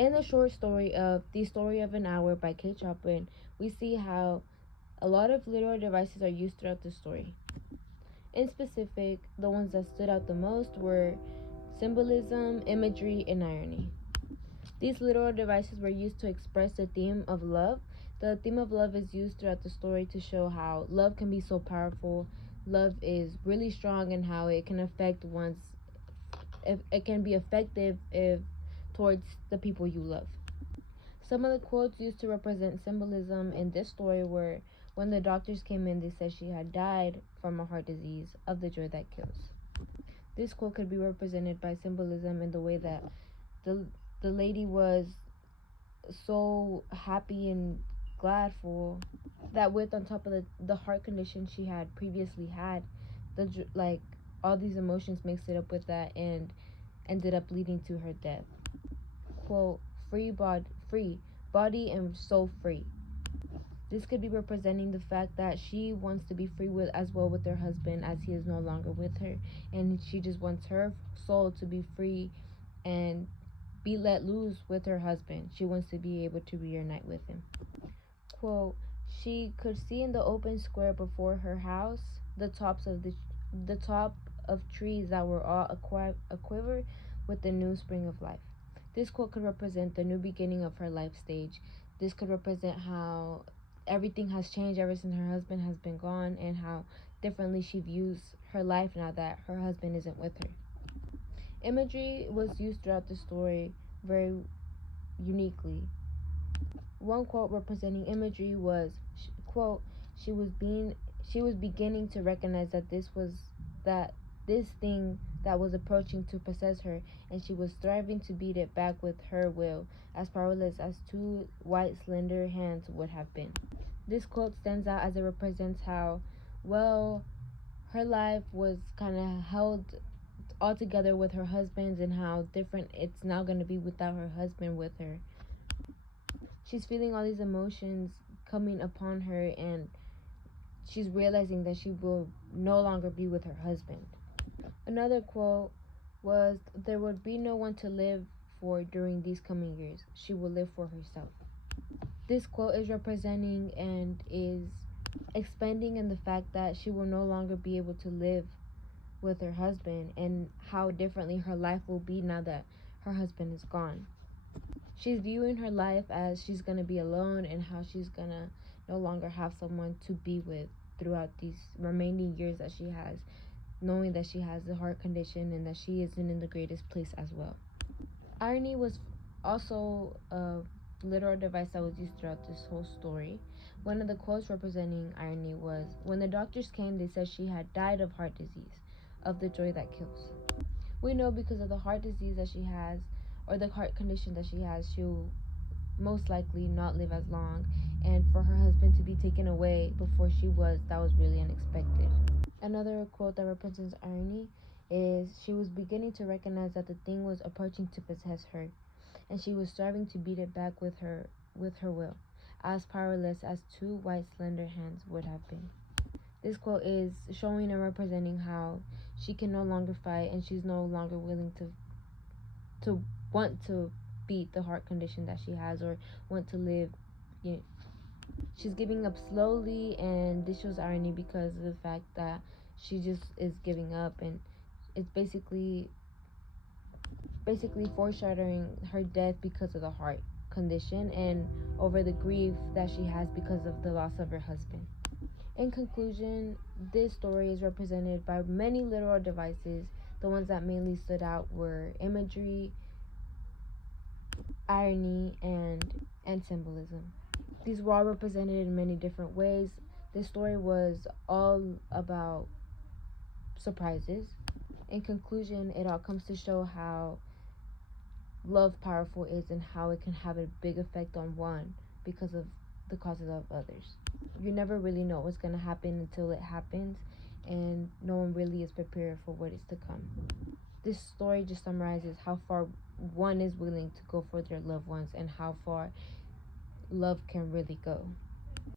In the short story of The Story of an Hour by Kate Chopin, we see how a lot of literal devices are used throughout the story. In specific, the ones that stood out the most were symbolism, imagery, and irony. These literal devices were used to express the theme of love. The theme of love is used throughout the story to show how love can be so powerful. Love is really strong, and how it can affect if it can be effective if towards the people you love. Some of the quotes used to represent symbolism in this story were, when the doctors came in, they said she had died from a heart disease, of the joy that kills. This quote could be represented by symbolism in the way that the lady was so happy and gladful that, with on top of the heart condition she had previously had, like all these emotions mixed it up with that and ended up leading to her death. Quote, free body and soul free. This could be representing the fact that she wants to be free as well with her husband, as he is no longer with her, and she just wants her soul to be free and be let loose with her husband. She wants to be able to reunite with him. Quote, she could see in the open square before her house the top of trees that were all aquiver with the new spring of life. This quote could represent the new beginning of her life stage. This could represent how everything has changed ever since her husband has been gone, and how differently she views her life now that her husband isn't with her. Imagery was used throughout the story very uniquely. One quote representing imagery was, quote, she was beginning to recognize that this thing that was approaching to possess her, and she was striving to beat it back with her will, as powerless as two white slender hands would have been. This quote stands out as it represents how well her life was kind of held all together with her husband's, and how different it's now going to be without her husband with her. She's feeling all these emotions coming upon her, and she's realizing that she will no longer be with her husband. Another quote was, there would be no one to live for during these coming years. She will live for herself. This quote is representing and is expanding in the fact that she will no longer be able to live with her husband, and how differently her life will be now that her husband is gone. She's viewing her life as she's going to be alone, and how she's going to no longer have someone to be with throughout these remaining years that she has, knowing that she has a heart condition and that she isn't in the greatest place as well. Irony was also a literal device that was used throughout this whole story. One of the quotes representing irony was, when the doctors came, they said she had died of heart disease, of the joy that kills. We know because of the heart disease that she has, or the heart condition that she has, she'll most likely not live as long, and for her husband to be taken away before she was, that was really unexpected. Another quote that represents irony is, she was beginning to recognize that the thing was approaching to possess her, and she was striving to beat it back with her will, as powerless as two white slender hands would have been. This quote is showing and representing how she can no longer fight, and she's no longer willing to want to beat the heart condition that she has, or want to live. She's giving up slowly, and this shows irony because of the fact that she just is giving up, and it's basically foreshadowing her death because of the heart condition, and over the grief that she has because of the loss of her husband. In conclusion, this story is represented by many literal devices. The ones that mainly stood out were imagery, irony, and symbolism. These were all represented in many different ways. This story was all about surprises. In conclusion, it all comes to show how love powerful is, and how it can have a big effect on one because of the causes of others. You never really know what's going to happen until it happens, and no one really is prepared for what is to come. This story just summarizes how far one is willing to go for their loved ones, and how far love can really go.